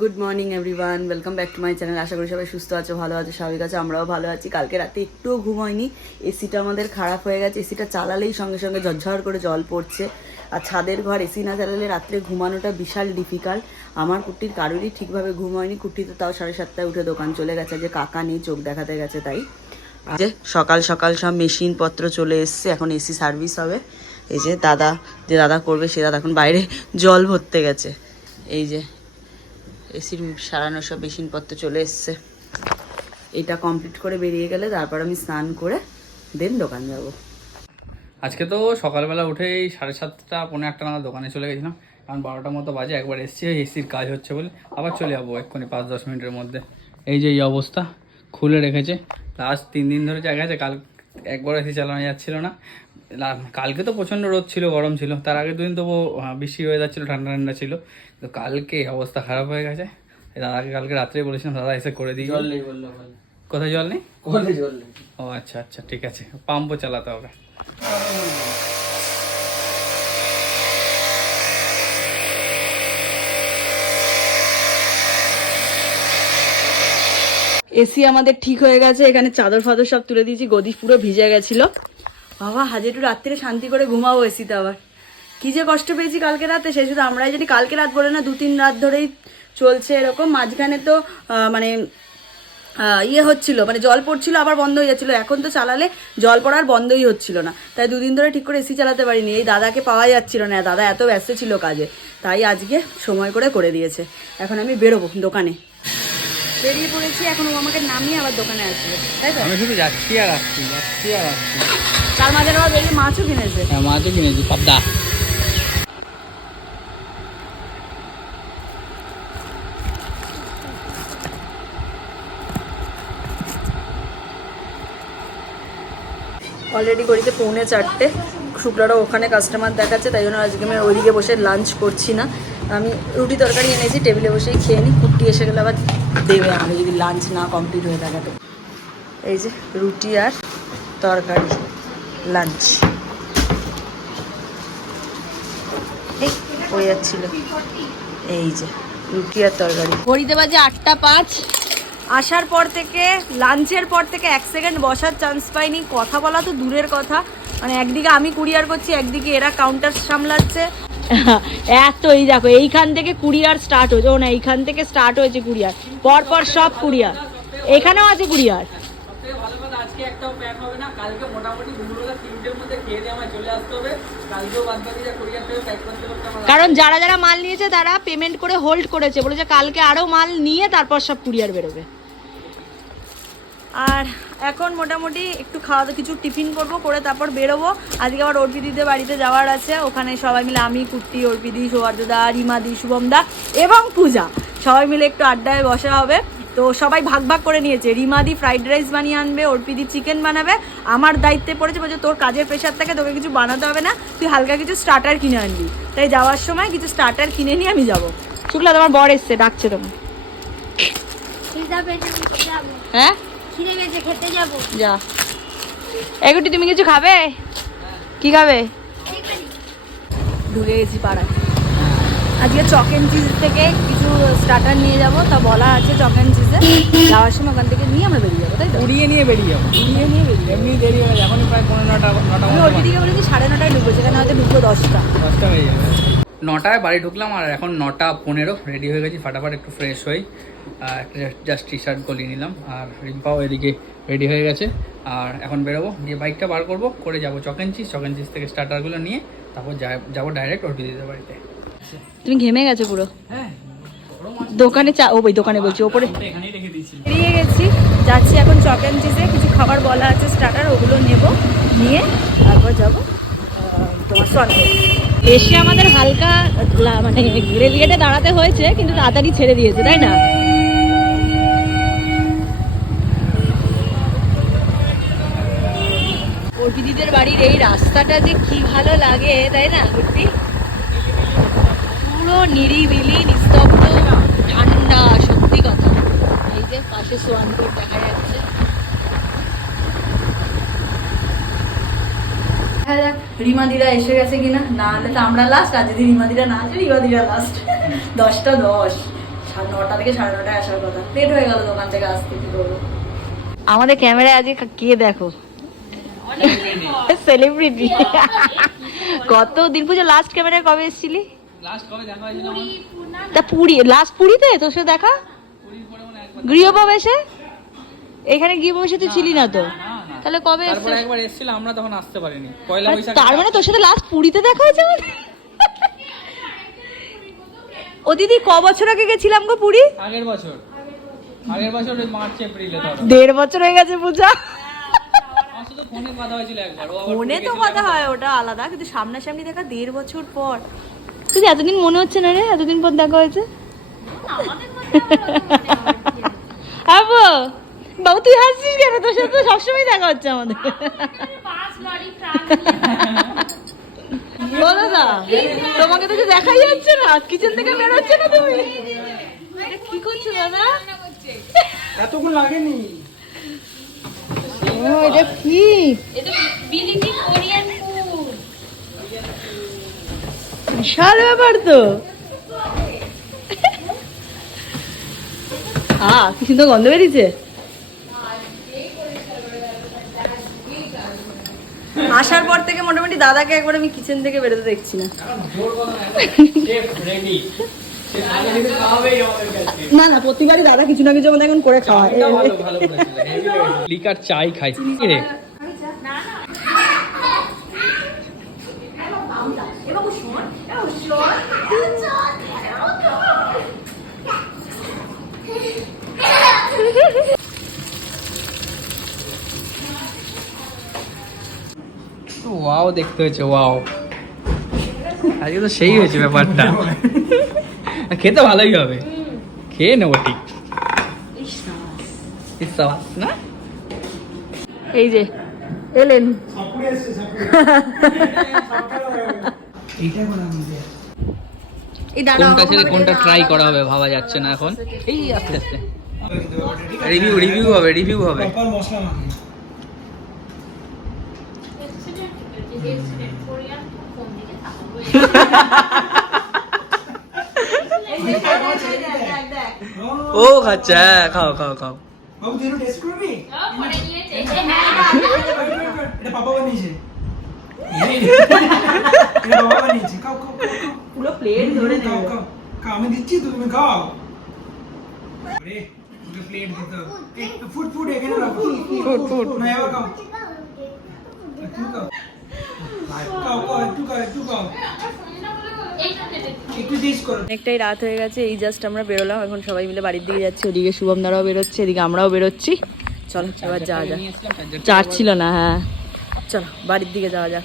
Good morning everyone welcome back to my channel আশা করি সবাই সুস্থ আছো, ভালো আছো, স্বাভাবিক আছো, আমরাও ভালো আছি। কালকে রাতে একটুও ঘুম হয়নি। এসিটা আমাদের খারাপ হয়ে গেছে। এসিটা চালালেই সঙ্গে সঙ্গে ঝরঝর করে জল পড়ছে। আর ছাদের ঘর এসি না চালালে রাত্রে ঘুমানোটা বিশাল ডিফিকাল্ট আমার কুট্টির কারোরই ঠিকভাবে ঘুম হয়নি। কুট্টি তো তাও সাড়ে সাতটায় উঠে দোকান চলে গেছে। যে কাকা নেই, চোখ দেখাতে গেছে তাই। যে সকাল সকাল সব মেশিন পত্র চলে এসছে। এখন এসি সার্ভিস হবে। এই যে দাদা যে দাদা করবে, সে দাদা এখন বাইরে জল ভরতে গেছে। এই যে এসির সারানো সব মেশিনপত্র চলে এসছে। এটা কমপ্লিট করে বেরিয়ে গেলে তারপর আমি স্নান করে দেন দোকান যাব। আজকে তো সকালবেলা উঠেই সাড়ে সাতটা পনেরো আটটা নাগাদ দোকানে চলে গেছিলাম। কারণ বারোটার মতো বাজে, একবার এসছি, এসির কাজ হচ্ছে বলে। আবার চলে যাব এক্ষুনি পাঁচ দশ মিনিটের মধ্যে। এই যে এই অবস্থা, খুলে রেখেছে। লাস্ট তিন দিন ধরে জায়গা আছে, কাল একবার এসি চালানো যাচ্ছিল না। কালকে তো প্রচণ্ড রোদ ছিল গরম ছিল। তার আগের দুদিন তবু বৃষ্টি হয়ে যাচ্ছিল ঠান্ডা ঠান্ডা ছিল। তো কালকে অবস্থা খারাপ হয়ে গেছে। দাদাকে কালকে রাত্রে বলেছিলাম দাদা এসে করে দিই জল কোথায় জল নেই? ও আচ্ছা আচ্ছা ঠিক আছে। পাম্পও চালাতে হবে। এসি আমাদের ঠিক হয়ে গেছে এখানে চাদর ফাদর সব তুলে দিয়েছি গদি পুরো ভিজে গেছিল। বাবা হাজে একটু রাত্রে শান্তি করে ঘুমাবো এসিতে আবার। কি যে কষ্ট পেয়েছি কালকে রাতে, সে শুধু আমরাই যদি কালকে রাত বলে না, দু তিন রাত ধরেই চলছে এরকম। মাঝখানে তো মানে ইয়ে হচ্ছিল মানে জল পড়ছিল, আবার বন্ধ হয়ে যাচ্ছিল। এখন তো চালালে জল পড়ার বন্ধই হচ্ছিল না। তাই দুদিন ধরে ঠিক করে এসি চালাতে পারিনি। এই দাদাকে পাওয়া যাচ্ছিল না, দাদা এত ব্যস্ত ছিল কাজে। তাই আজকে সময় করে করে দিয়েছে। এখন আমি বেরোবো দোকানে। বেরিয়ে পড়েছি এখন ও আমাকে নামিয়ে আবার দোকানে আসবে তাই তো? আমি শুধু যাচ্ছি আর আসছি যাচ্ছি আর আসছি। তার মাঝে আবার বেরিয়ে মাছও কিনেছে। হ্যাঁ মাছও কিনেছি পাবদা অলরেডি করিতে পৌনে চারটে। শুক্লারও ওখানে কাস্টমার দেখাচ্ছে তাই জন্য আজকে আমি ওইদিকে বসে লাঞ্চ করছি না। আমি রুটি তরকারি এনেছি টেবিলে বসেই খেয়ে নিই কুট্টি এসে গেলে আবার দেবে আমাকে যদি লাঞ্চ না কমপ্লিট হয়ে থাকে তো। এই যে রুটি আর তরকারি লাঞ্চ এই হয়ে যাচ্ছিল এই যে রুটি আর তরকারি। ঘড়িতে বাজে আটটা পাঁচ। আসার পর থেকে লাঞ্চের পর থেকে এক সেকেন্ড বসার চান্স পাইনি। কথা বলা তো দূরের কথা। মানে একদিকে আমি কুরিয়ার করছি একদিকে এরা কাউন্টার সামলাচ্ছে। এত এই দেখো এইখান থেকে কুরিয়ার স্টার্ট হয়েছে। ও না এইখান থেকে স্টার্ট হয়েছে কুরিয়ার পর পর সব কুরিয়ার। এখানেও আছে কুরিয়ার। কারণ যারা যারা মাল নিয়েছে তারা পেমেন্ট করে হোল্ড করেছে। বলেছে কালকে আরও মাল নিয়ে তারপর সব কুরিয়ার বেরোবে। আর এখন মোটামুটি একটু খাওয়া দাওয়া কিছু টিফিন করব করে তারপর বেরোবো। আজকে আবার অর্পিদিদের বাড়িতে যাওয়ার আছে। ওখানে সবাই মিলে আমি কুট্টি অর্পিদি সৌহার্যদা রিমাদি শুভমদা এবং পূজা। সবাই মিলে একটু আড্ডায় বসা হবে। তো সবাই ভাগ ভাগ করে নিয়েছে। রিমাদি ফ্রাইড রাইস বানিয়ে আনবে অর্পিদি চিকেন বানাবে। আমার দায়িত্বে পড়েছে বলছে তোর কাজের প্রেশার থাকে তোকে কিছু বানাতে হবে না। তুই হালকা কিছু স্টার্টার কিনে আনবি। তাই যাওয়ার সময় কিছু স্টার্টার কিনে নিয়ে আমি যাব। শুক্লা তোমার বর এসছে ডাকছে তোমার হ্যাঁ? খিদে পেটে খেতে যাব। যা। এগুটি তুমি কিছু খাবে? কি খাবে? ঢুকে গেছি পাড়ায়। আজকে চক অ্যান্ড চিজ থেকে কিছু স্টার্টার নিয়ে যাব তা বলা আছে চক অ্যান্ড চিজে। যাওয়ার সময় ওখান থেকে নিয়ে আমরা বেরিয়ে যাব তাই তো? উড়িয়ে নিয়ে বেরিয়ে যাব। নিয়ে নিয়ে বেরিয়ে যাব। এমনি দেরি হয়ে গেছে এখনই প্রায় পনেরো নটা নটা আমি দিকে বলেছি সাড়ে নটায় ঢুকবো সেখানে হয়তো ঢুকবো দশটা। দশটা হয়ে যাবে। নটায় বাড়ি ঢুকলাম আর এখন নটা পনেরো রেডি হয়ে গেছি ফাটাফাট একটু ফ্রেশ হই। আর জাস্ট টি শার্ট গলিয়ে নিলাম আর রিম্পাও এদিকে রেডি হয়ে গেছে। আর এখন বেরোবো গিয়ে বাইকটা বার করব করে যাব চকেনচিস চকেনচিস থেকে স্টার্টারগুলো নিয়ে তারপর যাব ডাইরেক্ট ওটি দিতে বাড়িতে। তুমি ঘেমে গেছো পুরো? হ্যাঁ দোকানে চা ও ওই দোকানে বলছি ওপরে। বেরিয়ে গেছি যাচ্ছি এখন চক অ্যান্ড চিজে কিছু খাবার বলা আছে স্টার্টার ওগুলো নেব নিয়ে তারপর যাব তোমার এসে আমাদের হালকা মানে রেলগেটে দাঁড়াতে হয়েছে, কিন্তু তাড়াতাড়ি ছেড়ে দিয়েছে, তাই না? অর্পিদিদের বাড়ির এই রাস্তাটা যে কি ভালো লাগে, তাই না, সত্যি? পুরো নিরিবিলি, নিস্তব্ধ, ঠান্ডা, সত্যি কথা। এই যে পাশে সোয়ানপুর দেখা যাচ্ছে। দেখা যাক রিমাদিরা এসে গেছে কিনা? না হলে তো আমরা লাস্ট আর যদি রিমাদিরা না আসে রিমাদিরা লাস্ট দশটা দশ। নটা থেকে সাড়ে নটায় আসার কথা। লেট হয়ে গেল দোকান থেকে আসতে কি করব। আমাদের ক্যামেরায় আজকে কে দেখো? সেলিব্রিটি কত দিন পুজো লাস্ট ক্যামেরায় কবে এসেছিলি? লাস্ট কবে দেখা তা পুরী লাস্ট পুরীতে? তোর সাথে দেখা? গৃহপ্রবেশে? এখানে গৃহপ্রবেশে তুই ছিলি না তো। তাহলে কবে তারপরে একবার এসেছিল আমরা তখন আসতে পারিনি। পয়লা মানে বৈশাখ তার মানে তোর সাথে লাস্ট পুরীতে দেখা হয়েছে আমাদের? ও দিদি ক বছর আগে গেছিলাম গো পুরী? আগের বছর। আগের বছর ওই মার্চ এপ্রিলে ধরো। দেড় বছর হয়ে গেছে পূজা। ফোনে কথা হয়েছিল একবার ও আবার ফোনে পুরী তো কথা হয় ওটা আলাদা কিন্তু সামনাসামনি দেখা দেড় বছর পর। তুই এতদিন মনে হচ্ছে না রে? এতদিন পর দেখা হয়েছে। আবু! বাবু তুই হাসছিস কেন? তোর সাথে তো সবসময় দেখা হচ্ছে আমাদের। বলো না তোমাকে তো দেখাই যাচ্ছে না কিচেন থেকে বেরোচ্ছে না তুমি? কি করছ দাদা? এতক্ষণ লাগেনি। ও এটা কি? বিশাল ব্যাপার তো। আহ কি সুন্দর গন্ধ বেরিয়েছে। আসার পর থেকে মোটামুটি দাদাকে একবার আমি কিচেন থেকে বেরোতে দেখছি না। না না প্রতিবারই দাদা কিছু না কিছু আমাদের এখন করে। লিকার চাই খাই রে ওয়াও দেখতে হয়েছে ওয়াও আজকে তো সেই হয়েছে ব্যাপারটা। খেতে ভালোই হবে। খেয়ে নেব ঠিক। না? এই যে এলেন। কোনটা ছেড়ে কোনটা ট্রাই করা হবে ভাবা যাচ্ছে না এখন? এই আস্তে আস্তে। রিভিউ রিভিউ হবে রিভিউ হবে। ও আচ্ছা খাও খাও খাও। বাবু তুই টেস্ট করবি এটা পাপা বানিয়েছে। এটা বাবা বানিয়েছে। খাও খাও খাও, খাও। পুরো প্লেট ধরে খাও খাও খাও আমি দিচ্ছি তুমি খাও। আরে ওকে প্লেট দিতে ফুড ফুড এখানে রাখো। ফুড ফুড না এবার খাও। একটু খাও। অনেকটাই রাত হয়ে গেছে, এই জাস্ট আমরা বেরোলাম, এখন সবাই মিলে বাড়ির দিকে যাচ্ছি, ওদিকে শুভম দারাও বেরোচ্ছে, এদিকে আমরাও বেরোচ্ছি। চলো, এবার যাওয়া যাক। চার ছিল না হ্যাঁ। চলো, বাড়ির দিকে যাওয়া যাক।